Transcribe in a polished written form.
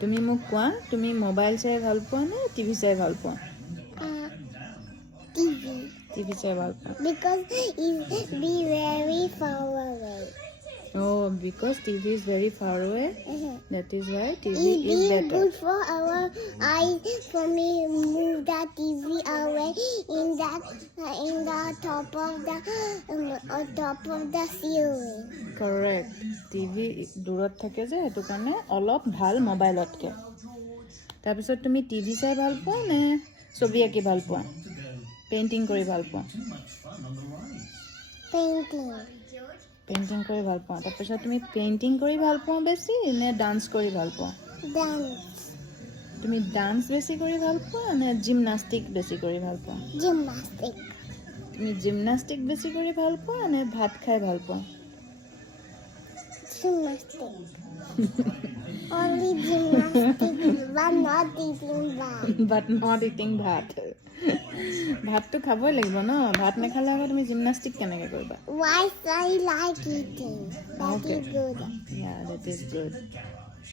তুমি মোক কোৱা তুমি মোবাইল চাই ভাল পোৱা নে টিভি চাই ভাল পোৱা TV. টিভি চাই ভাল পোৱা Because it be very far away. Oh, because TV is very far away. That is why TV It is be better. good for our eyes. For me, move the TV away in the top of the ceiling. Correct. TV দূৰত থাকে যে সেইটো কাৰণে অলপ ভাল মোবাইলতকৈ তাৰপিছত তুমি TV চাই ভাল পোৱা নে ছবি আঁকি ভাল পোৱা পেইণ্টিং কৰি ভাল পোৱা Painting. পেইণ্টিং কৰি ভাল পোৱা তাৰপিছত তুমি পেইণ্টিং কৰি ভাল পোৱা বেছি নে ডান্স কৰি ভাল পোৱা Dance. তুমি ডান্স বেছি কৰি ভাল পোৱা নে জিমনাষ্টিক বেছি কৰি ভাল পোৱা Gymnastic. তুমি জিমনাষ্টিক বেছি কৰি ভাল পোৱা নে ভাত খাই ভাল পোৱা Gymnastic. Only gymnastic, but not eating that. But not eating ভাত ভাতটো খাবই লাগিব ন ভাত নাখালে আকৌ তুমি জিমনাষ্টিক কেনেকৈ কৰিবা Why I like eating? That Okay. is good. Yeah, that is good.